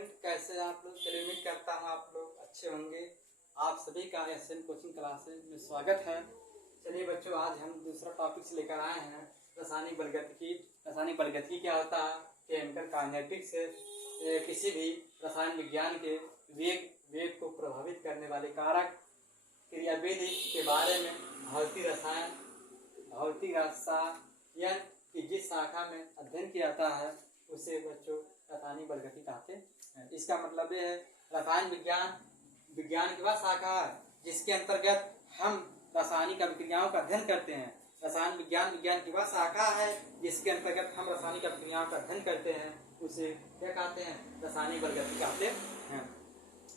Friend, कैसे हैं आप लोग? चलिए, उम्मीद करता हूँ आप लोग अच्छे होंगे। आप सभी का एसएन कोचिंग क्लासेस में स्वागत है। चलिए बच्चों, आज हम दूसरा टॉपिक से लेकर आए हैं रासायनिक बलगतिकी। रासायनिक बलगतिकी क्या होता है? केमिकल काइनेटिक्स से किसी भी रसायन विज्ञान के वेग को प्रभावित करने वाले कारक क्रियाविधि के बारे में भौतिक रसायन की जिस शाखा में अध्ययन किया जाता है उसे बच्चों रासायनिक बलगतिकी कहते हैं। इसका मतलब ये है रसायन विज्ञान की वह शाखा है जिसके अंतर्गत हम रासायनिक अभिक्रियाओं का अध्ययन करते हैं। रसायन विज्ञान की वह शाखा है जिसके अंतर्गत हम रासायनिक अभिक्रियाओं का अध्ययन करते हैं, उसे क्या कहते हैं? रासायनिक बलगतिकी कहते हैं।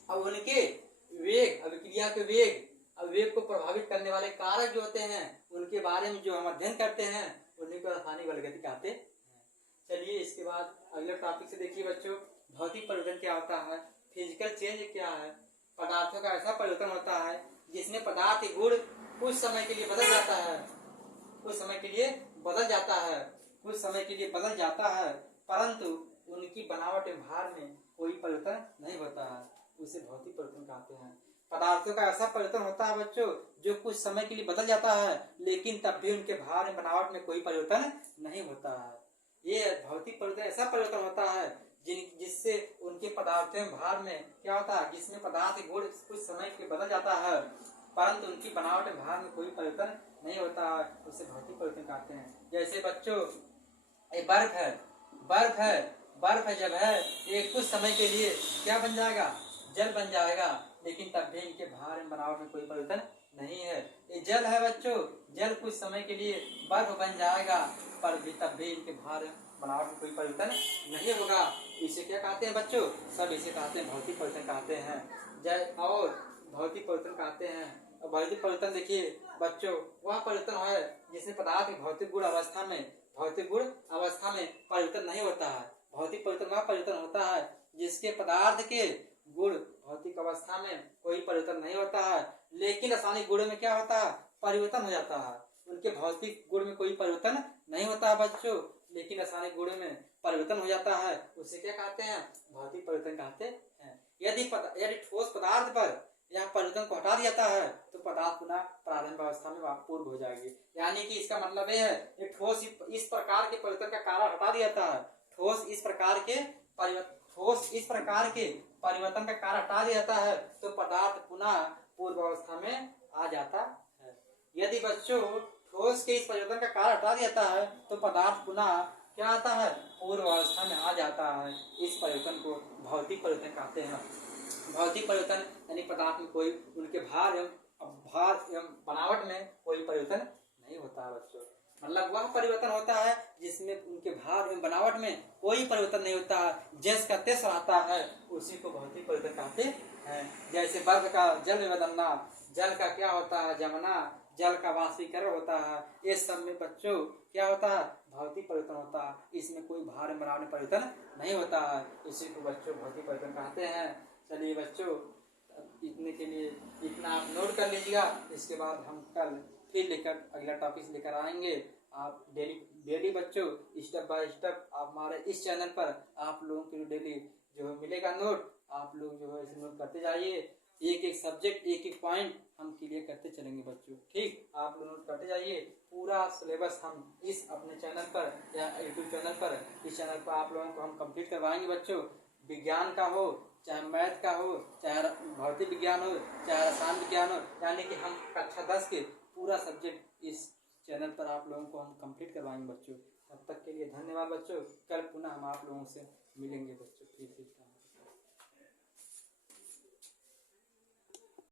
अब उनके अभिक्रिया के वेग को प्रभावित करने वाले कारक जो होते हैं उनके बारे में जो हम अध्ययन करते हैं उन्हीं को रासायनिक बलगतिकी कहते हैं। चलिए इसके बाद अगले टॉपिक से देखिए बच्चों, भौतिक परिवर्तन क्या होता है? फिजिकल चेंज क्या है? पदार्थों का ऐसा परिवर्तन होता है जिसमें पदार्थ के गुण कुछ समय के लिए बदल जाता है, परंतु उनकी बनावट में भार में कोई परिवर्तन नहीं होता है, उसे भौतिक परिवर्तन कहते हैं। पदार्थों का ऐसा परिवर्तन होता है बच्चों जो कुछ समय के लिए बदल जाता है, लेकिन तब भी उनके भार में बनावट में कोई परिवर्तन नहीं होता है। ये भौतिक परिवर्तन ऐसा परिवर्तन होता है जिससे उनके पदार्थों में भार में क्या होता है, जिसमें पदार्थ के गुण कुछ समय के बदल जाता है, परंतु उनकी बनावट में भार में कोई परिवर्तन नहीं होता है, उसे भौतिक परिवर्तन कहते हैं। जैसे बच्चों एक बर्फ है जब है ये कुछ समय के लिए क्या बन जाएगा? जल बन जाएगा, लेकिन तब भी इनके भार में बनावट में कोई परिवर्तन नहीं है। ये जल है बच्चों, जल कुछ समय के लिए बर्फ बन जाएगा, पर भी तब भी इनके भार बनावट में कोई परिवर्तन नहीं होगा। इसे क्या कहते हैं बच्चों? सब इसे कहते हैं भौतिक परिवर्तन कहते हैं। और भौतिक परिवर्तन कहते हैं। और भौतिक परिवर्तन देखिए बच्चों, वह परिवर्तन है जिसमें पदार्थ की भौतिक गुण अवस्था में परिवर्तन नहीं होता है। भौतिक परिवर्तन वह परिवर्तन होता है जिसके पदार्थ के गुण भौतिक अवस्था में कोई परिवर्तन नहीं होता है, लेकिन रासायनिक गुणों में क्या होता है? परिवर्तन हो जाता है। उनके भौतिक गुण में कोई परिवर्तन नहीं होता है बच्चों, लेकिन रासायनिक गुणों में परिवर्तन हो जाता है, उसे क्या कहते हैं? भौतिक परिवर्तन कहते हैं। यदि ठोस पदार्थ पर यह परिवर्तन को हटा दिया जाता है तो पदार्थ पुनः प्रारंभिक अवस्था में पूर्ण हो जाएगी। यानी कि इसका मतलब यह है ठोस इस प्रकार के परिवर्तन का कारण हटा दिया जाता है, ठोस इस प्रकार के परिवर्तन का कारण हटा दिया जाता है तो पदार्थ पुनः पूर्व अवस्था में आ जाता है। यदि बच्चों ठोस के इस परिवर्तन का कारण हटा दिया जाता है तो पदार्थ पुनः क्या आता है? पूर्व अवस्था में आ जाता है। इस परिवर्तन को भौतिक परिवर्तन कहते हैं। भौतिक परिवर्तन यानी पदार्थ में कोई उनके भार एवं बनावट में कोई परिवर्तन नहीं होता है बच्चों। मतलब वह परिवर्तन होता है जिसमें उनके भार एवं बनावट में कोई परिवर्तन नहीं होता है, जैसा का तैसा रहता है, उसी को भौतिक परिवर्तन कहते हैं। जैसे बर्फ का जल में बदलना, जल का क्या होता है? जमना, जल का वाष्पीकरण होता है, ये सब में बच्चों क्या होता है? भौतिक परिवर्तन होता है। इसमें कोई भार बनावट में परिवर्तन नहीं होता है, इसी को बच्चों भौतिक परिवर्तन कहते हैं। चलिए बच्चों, इतने के लिए इतना आप नोट कर लीजिएगा। इसके बाद हम कल फिर अगला टॉपिक लेकर आएंगे। आप डेली बच्चों स्टेप बाय स्टेप आप हमारे इस चैनल पर आप लोगों के लिए डेली जो मिलेगा नोट, आप लोग जो है इसे नोट करते जाइए। एक सब्जेक्ट एक पॉइंट हम क्लियर करते चलेंगे बच्चों, ठीक? आप लोग नोट करते जाइए। पूरा सिलेबस हम इस अपने चैनल पर या यूट्यूब चैनल पर, इस चैनल पर आप लोगों को हम कंप्लीट करवाएंगे बच्चों। विज्ञान का हो, चाहे मैथ का हो, चाहे भौतिक विज्ञान हो, चाहे रसायन विज्ञान हो, यानी कि हम कक्षा 10 के पूरा सब्जेक्ट इस चैनल पर आप लोगों को हम कंप्लीट करवाएंगे बच्चों। तब तक के लिए धन्यवाद बच्चों। कल पुनः हम आप लोगों से मिलेंगे बच्चों। ठीक।